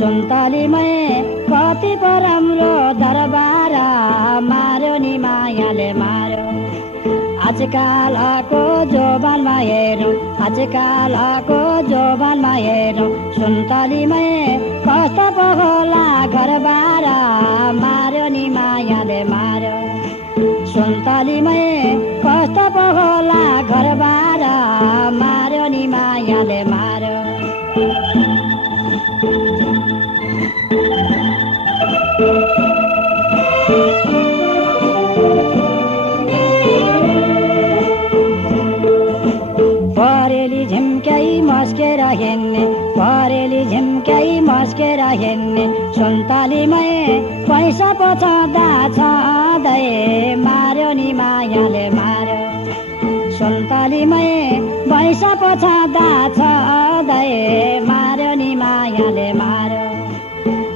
सुन्तलीमै कति पो राम्रो दरबार मार्यो नि मायाले मार्यो। आजकालको जोबानमा हेरौँ आजकालको जोबानमा हेरौँ सुन्तलीमै कस्तो पो होला घरबार मार्यो नि मायाले मार्यो। सुन्तलीमै कस्तो पो होला घरबार मार्यो नि मायाले मार्यो। परेली झिम्क्याइ मस्केर हिँड्ने परेली झिम्क्याइ मस्केर हिँड्ने सुन्तलीमै पैसा पो छँदा छँदै मार्यो नि मायाले मार्यो। सुन्तलीमै पैसा पो छँदा छँदै मार्यो नि मायाले मार्यो।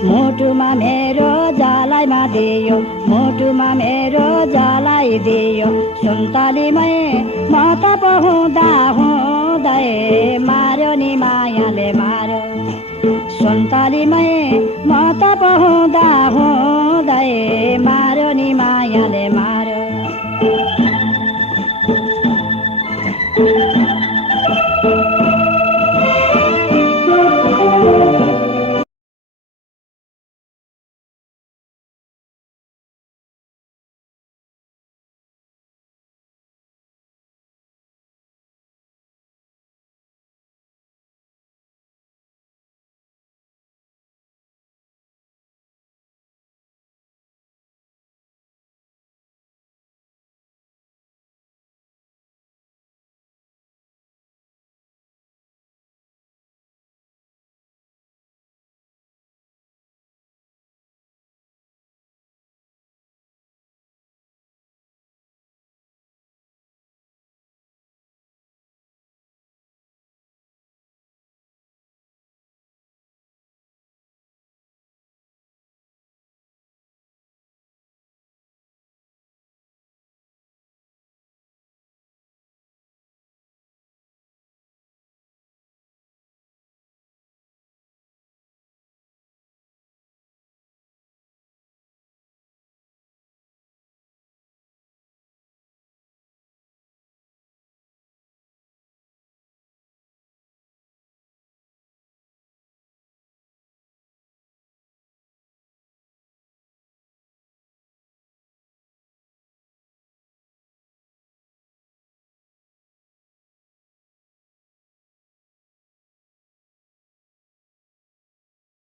मुटुमा मेरो जलाइमा दियो मुटुमा मेरो जलाइ दियो सुन्तलीमै म त पो हुँदा हुँदै मार्यो नि मायाले मार्यो। सुन्तलीमै म त पो हुँदा हुँदै मार्यो नि मायाले मार्यो।